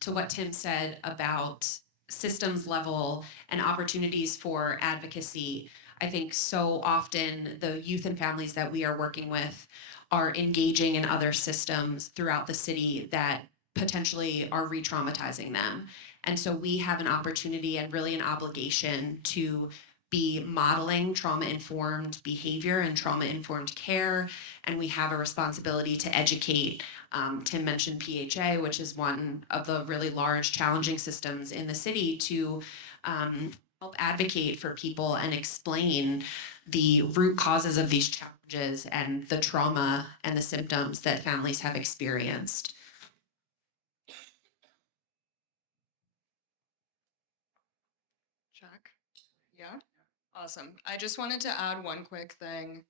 to what Tim said about systems level and opportunities for advocacy. I think so often the youth and families that we are working with are engaging in other systems throughout the city that potentially are re-traumatizing them. And so we have an opportunity and really an obligation to be modeling trauma-informed behavior and trauma-informed care. And we have a responsibility to educate. Tim mentioned PHA, which is one of the really large challenging systems in the city, to help advocate for people and explain the root causes of these challenges and the trauma and the symptoms that families have experienced. Check. Yeah. Awesome. I just wanted to add one quick thing.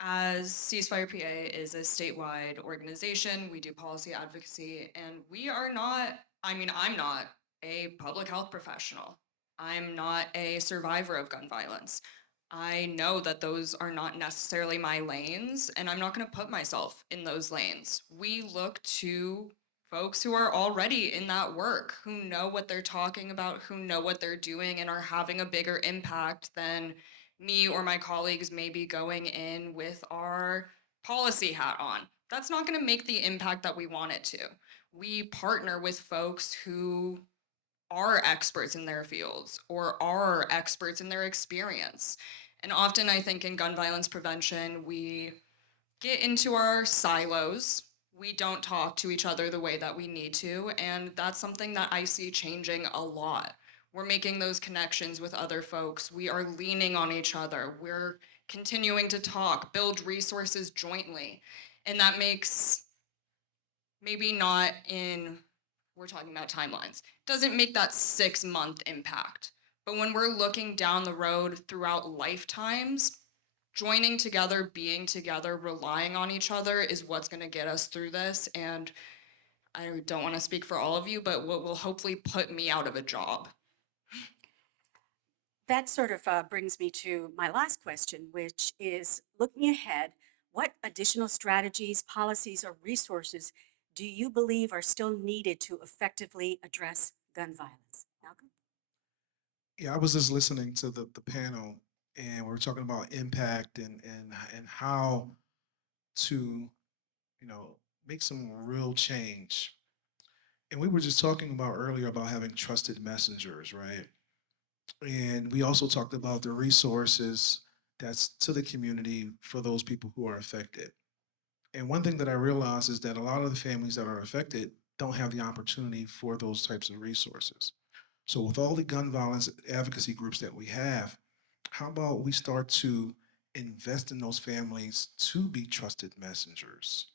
As Ceasefire PA is a statewide organization, we do policy advocacy, and we are not, I'm not a public health professional. I'm not a survivor of gun violence. I know that those are not necessarily my lanes, and I'm not going to put myself in those lanes. We look to folks who are already in that work, who know what they're talking about, who know what they're doing, and are having a bigger impact than me or my colleagues may be going in with our policy hat on. That's not going to make the impact that we want it to. We partner with folks who are experts in their fields or are experts in their experience. And often I think in gun violence prevention, we get into our silos. We don't talk to each other the way that we need to, and that's something that I see changing a lot. We're making those connections with other folks. We are leaning on each other. We're continuing to talk, build resources jointly. And that makes maybe not in, we're talking about timelines, doesn't make that 6-month impact. But when we're looking down the road throughout lifetimes, joining together, being together, relying on each other is what's going to get us through this. And I don't want to speak for all of you, but what will hopefully put me out of a job. That sort of brings me to my last question, which is looking ahead, what additional strategies, policies, or resources do you believe are still needed to effectively address gun violence? Malcolm? Yeah, I was just listening to the panel, and we are talking about impact and how to, you know, make some real change. And we were just talking about earlier about having trusted messengers, right? And we also talked about the resources that's to the community for those people who are affected. And one thing that I realized is that a lot of the families that are affected don't have the opportunity for those types of resources. So with all the gun violence advocacy groups that we have, how about we start to invest in those families to be trusted messengers,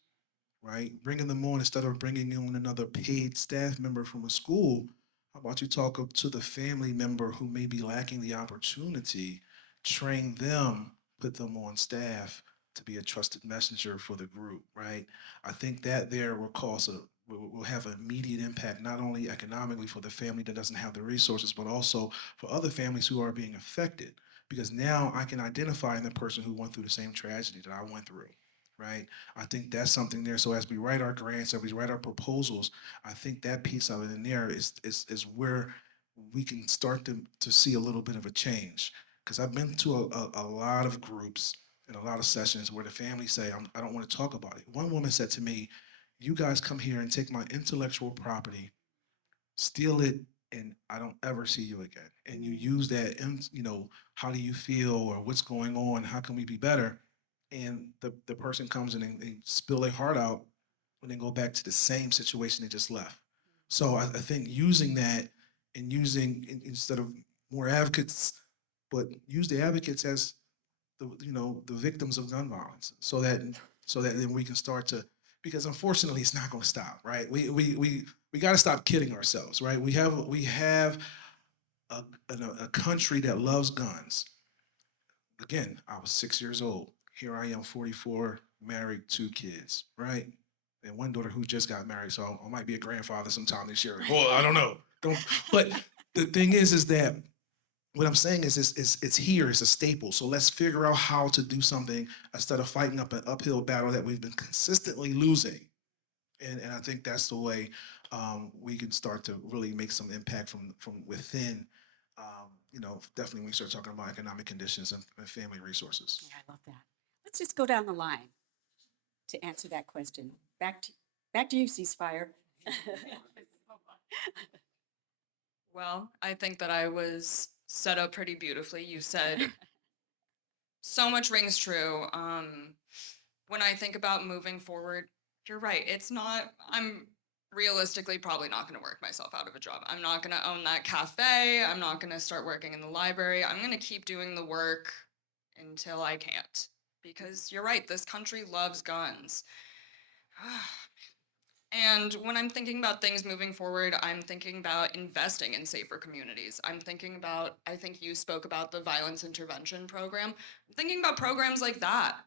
right? Bringing them on instead of bringing on another paid staff member from a school. How about you talk up to the family member who may be lacking the opportunity, train them, put them on staff to be a trusted messenger for the group, right? I think that there will cause will have an immediate impact, not only economically for the family that doesn't have the resources, but also for other families who are being affected. Because now I can identify in the person who went through the same tragedy that I went through, right? I think that's something there. So as we write our grants, as we write our proposals, I think that piece of it in there is where we can start to see a little bit of a change. Because I've been to a lot of groups and a lot of sessions where the families say, I don't want to talk about it. One woman said to me, you guys come here and take my intellectual property, steal it, and I don't ever see you again. And you use that, and how do you feel, or what's going on? How can we be better? And the person comes in and they spill their heart out, and then go back to the same situation they just left. So I think using that, and instead of more advocates, but use the advocates as the victims of gun violence, so that then we can start to, because unfortunately it's not going to stop, right? We got to stop kidding ourselves, right? We have a country that loves guns. Again, I was 6 years old. Here I am, 44, married, 2 kids, right? And one daughter who just got married, so I might be a grandfather sometime this year. Well, I don't know. Don't. But the thing is that what I'm saying is it's here, it's a staple. So let's figure out how to do something instead of fighting up an uphill battle that we've been consistently losing. And I think that's the way we can start to really make some impact from within. Definitely when we start talking about economic conditions and family resources. Yeah, I love that. Let's just go down the line to answer that question. Back to you, ceasefire. Well, I think that I was set up pretty beautifully. You said so much rings true. When I think about moving forward, you're right. I'm realistically probably not going to work myself out of a job. I'm not going to own that cafe. I'm not going to start working in the library. I'm going to keep doing the work until I can't. Because you're right, this country loves guns. And when I'm thinking about things moving forward, I'm thinking about investing in safer communities. I think you spoke about the violence intervention program. I'm thinking about programs like that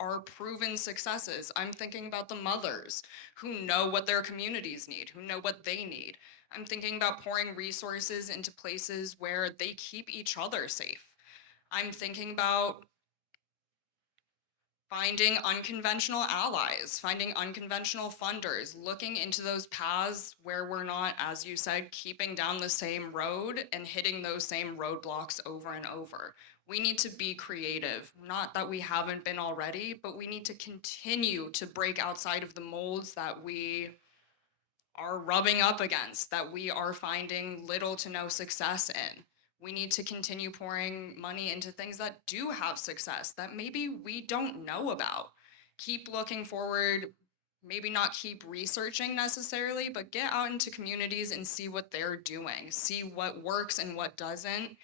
are proven successes. I'm thinking about the mothers who know what their communities need, who know what they need. I'm thinking about pouring resources into places where they keep each other safe. I'm thinking about finding unconventional allies, finding unconventional funders, looking into those paths where we're not, as you said, keeping down the same road and hitting those same roadblocks over and over. We need to be creative, not that we haven't been already, but we need to continue to break outside of the molds that we are rubbing up against, that we are finding little to no success in. We need to continue pouring money into things that do have success that maybe we don't know about. Keep looking forward, maybe not keep researching necessarily, but get out into communities and see what they're doing, see what works and what doesn't.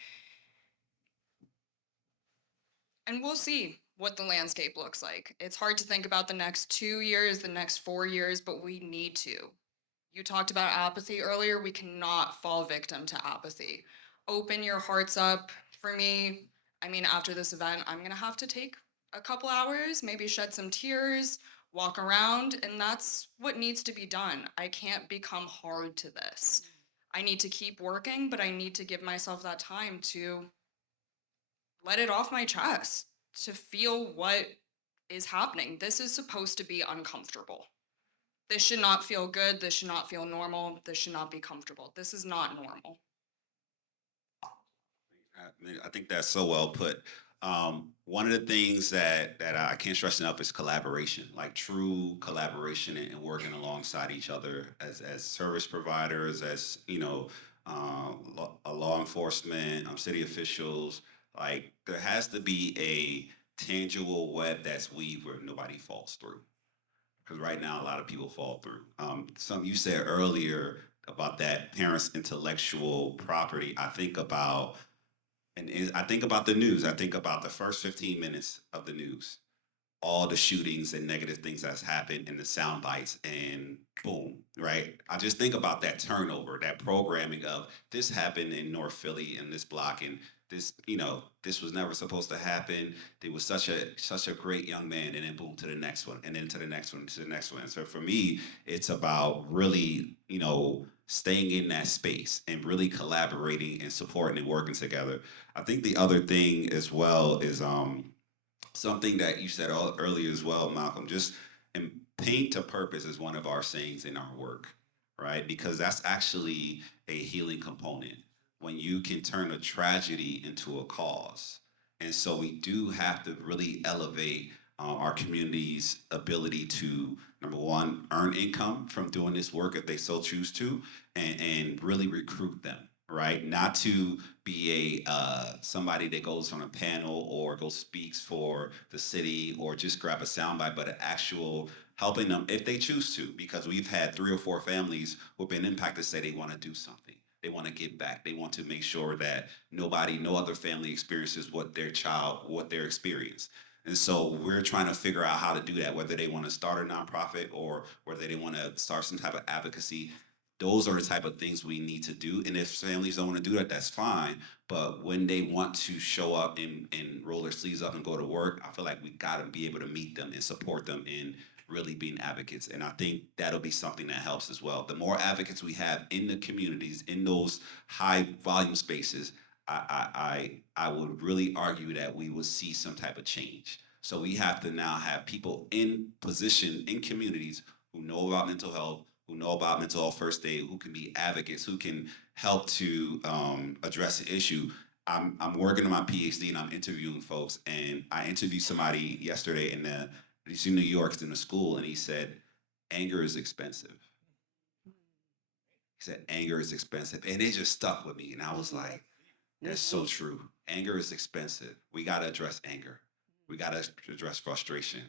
And we'll see what the landscape looks like. It's hard to think about the next 2 years, the next 4 years, but we need to. You talked about apathy earlier. We cannot fall victim to apathy. Open your hearts up. For me, after this event, I'm going to have to take a couple hours, maybe shed some tears, walk around, and that's what needs to be done. I can't become hard to this. I need to keep working, but I need to give myself that time to let it off my chest, to feel what is happening. This is supposed to be uncomfortable. This should not feel good. This should not feel normal. This should not be comfortable. This is not normal. I think that's so well put. One of the things that I can't stress enough is collaboration, like true collaboration and working alongside each other as service providers, as law enforcement, city officials. Like there has to be a tangible web that's weaved where nobody falls through. Because right now a lot of people fall through. Some you said earlier about that parents' intellectual property. I think about the news. I think about the first 15 minutes of the news, all the shootings and negative things that's happened in the sound bites, and boom, right? I just think about that turnover, that programming of this happened in North Philly in this block, and this was never supposed to happen. There was such a great young man, and then boom to the next one, and then to the next one, to the next one. So for me, it's about really, staying in that space and really collaborating and supporting and working together. I think the other thing as well is something that you said earlier as well, Malcolm. Just and pain to purpose is one of our sayings in our work, right? Because that's actually a healing component when you can turn a tragedy into a cause. And so we do have to really elevate our community's ability to, number one, earn income from doing this work if they so choose to, and really recruit them, right? Not to be somebody that goes on a panel or goes speaks for the city or just grab a soundbite, but an actual helping them if they choose to, because we've had 3 or 4 families who've been impacted say they want to do something. They want to give back. They want to make sure that no other family experiences what their experience. And so we're trying to figure out how to do that, whether they want to start a nonprofit or whether they want to start some type of advocacy. Those are the type of things we need to do. And if families don't want to do that, that's fine. But when they want to show up and roll their sleeves up and go to work, I feel like we got to be able to meet them and support them in really being advocates. And I think that'll be something that helps as well. The more advocates we have in the communities, in those high volume spaces, I would really argue that we will see some type of change. So we have to now have people in position in communities who know about mental health, who know about mental health first aid, who can be advocates, who can help to address the issue. I'm working on my PhD and I'm interviewing folks. And I interviewed somebody yesterday he's in New York, in a school, and he said, anger is expensive. He said, anger is expensive. And it just stuck with me. And I was like, that's so true. Anger is expensive. We got to address anger. We got to address frustration.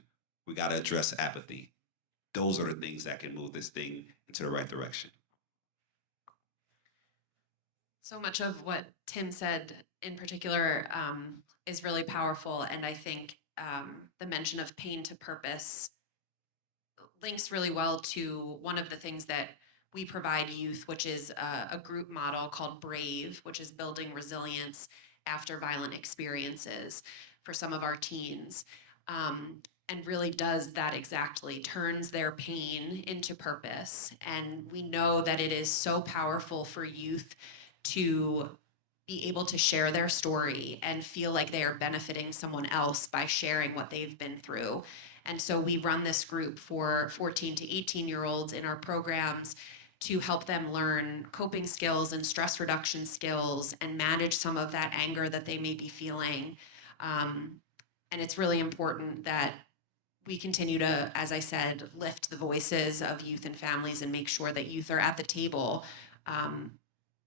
We got to address apathy. Those are the things that can move this thing into the right direction. So much of what Tim said in particular is really powerful. And I think the mention of pain to purpose links really well to one of the things that we provide youth, which is a group model called BRAVE, which is building resilience after violent experiences for some of our teens. And really does that exactly, turns their pain into purpose. And we know that it is so powerful for youth to be able to share their story and feel like they are benefiting someone else by sharing what they've been through. And so we run this group for 14 to 18-year-olds in our programs to help them learn coping skills and stress reduction skills and manage some of that anger that they may be feeling. And it's really important that we continue to, as I said, lift the voices of youth and families and make sure that youth are at the table,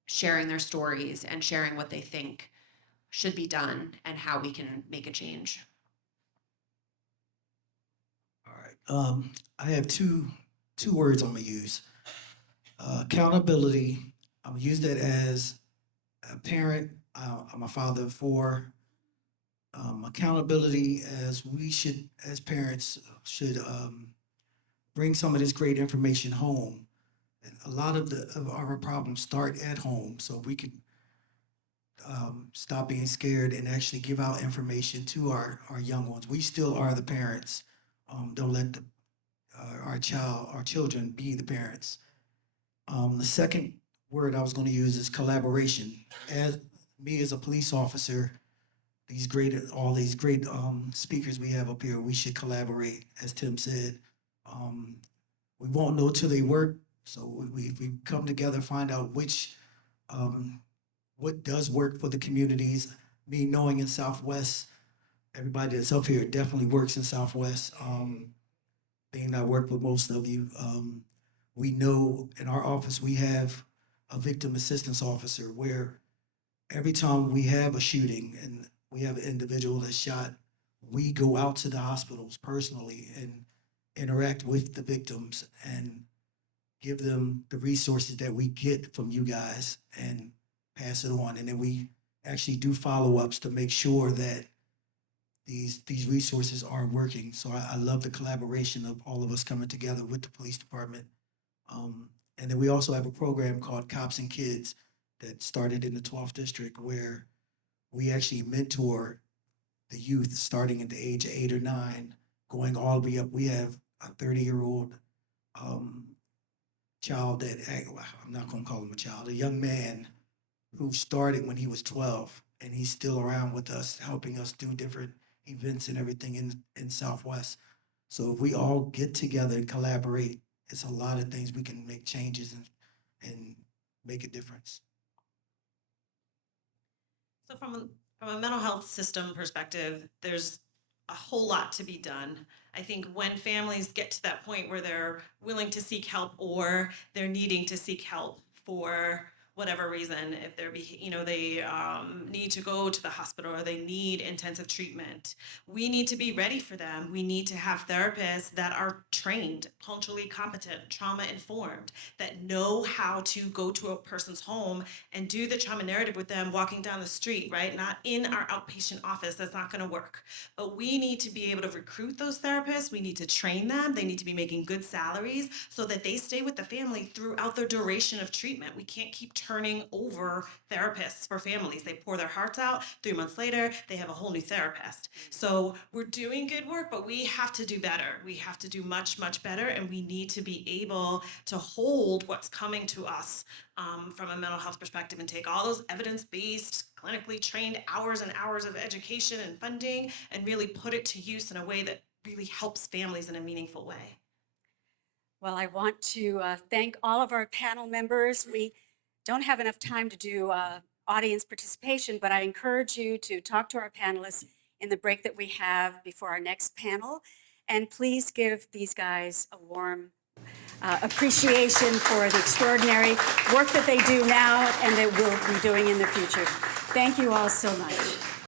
sharing their stories and sharing what they think should be done and how we can make a change. All right. I have two words I'm gonna use. Accountability. I'm gonna use that as a parent. I'm a father of 4. Accountability, as we should, as parents, should bring some of this great information home. And a lot of our problems start at home, so we can stop being scared and actually give out information to our young ones. We still are the parents. Don't let our children be the parents. The second word I was going to use is collaboration. As me as a police officer, all these great speakers we have up here, we should collaborate, as Tim said. We won't know till they work, so we come together, find out what does work for the communities. Me knowing in Southwest, everybody that's up here definitely works in Southwest. Being I work with most of you, we know in our office we have a victim assistance officer where every time we have a shooting and we have an individual that's shot, we go out to the hospitals personally and interact with the victims and give them the resources that we get from you guys and pass it on. And then we actually do follow-ups to make sure that these resources are working. So I love the collaboration of all of us coming together with the police department. And then we also have a program called Cops and Kids that started in the 12th district where we actually mentor the youth starting at the age of 8 or 9, going all the way up. We have a 30-year-old child I'm not going to call him a child, a young man who started when he was 12, and he's still around with us, helping us do different events and everything in Southwest. So if we all get together and collaborate, it's a lot of things we can make changes and make a difference. So from a mental health system perspective, there's a whole lot to be done. I think when families get to that point where they're willing to seek help or they're needing to seek help for whatever reason, if they're, they need to go to the hospital or they need intensive treatment, we need to be ready for them. We need to have therapists that are trained, culturally competent, trauma informed, that know how to go to a person's home and do the trauma narrative with them walking down the street, right? Not in our outpatient office. That's not going to work. But we need to be able to recruit those therapists. We need to train them. They need to be making good salaries so that they stay with the family throughout the duration of treatment. We can't keep turning over therapists for families. They pour their hearts out. 3 months later, they have a whole new therapist. So we're doing good work, but we have to do better. We have to do much, much better, and we need to be able to hold what's coming to us from a mental health perspective and take all those evidence-based, clinically trained hours and hours of education and funding and really put it to use in a way that really helps families in a meaningful way. Well, I want to thank all of our panel members. We don't have enough time to do audience participation, but I encourage you to talk to our panelists in the break that we have before our next panel. And please give these guys a warm appreciation for the extraordinary work that they do now and that we'll be doing in the future. Thank you all so much.